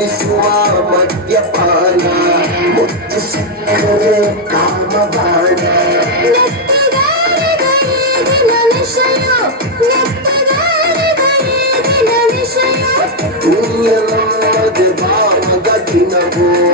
ನಡೆಸುವ ಮದ್ಯಪಾನ ಮುತ್ತು ಸಿಕ್ಕರೆ ಕಾಮಬಾಣ ಭಾವದ ದಿನವೋ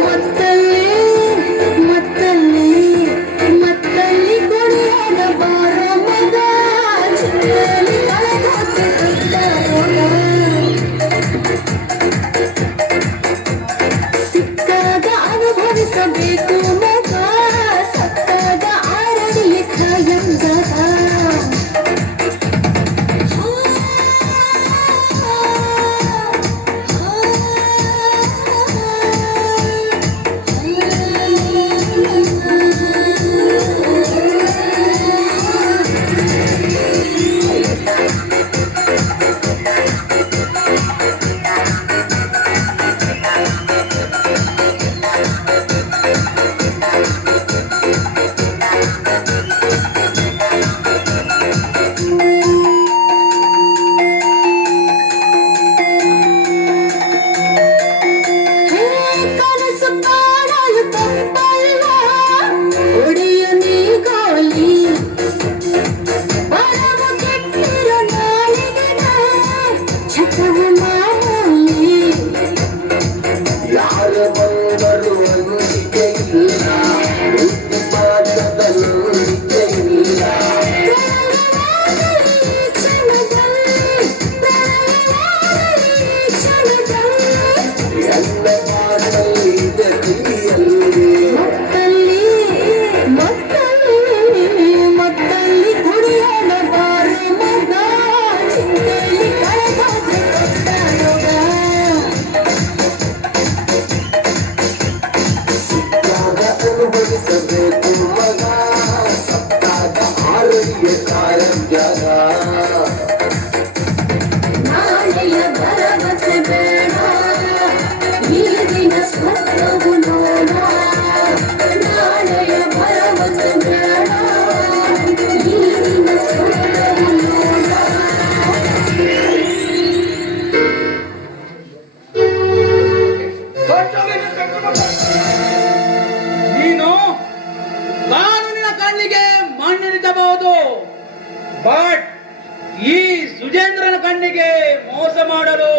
ಮಾಡಿರಬಹುದು ಬಟ್ ಈ ಸುಜೇಂದ್ರನ ಕಣ್ಣಿಗೆ ಮೋಸ ಮಾಡಲು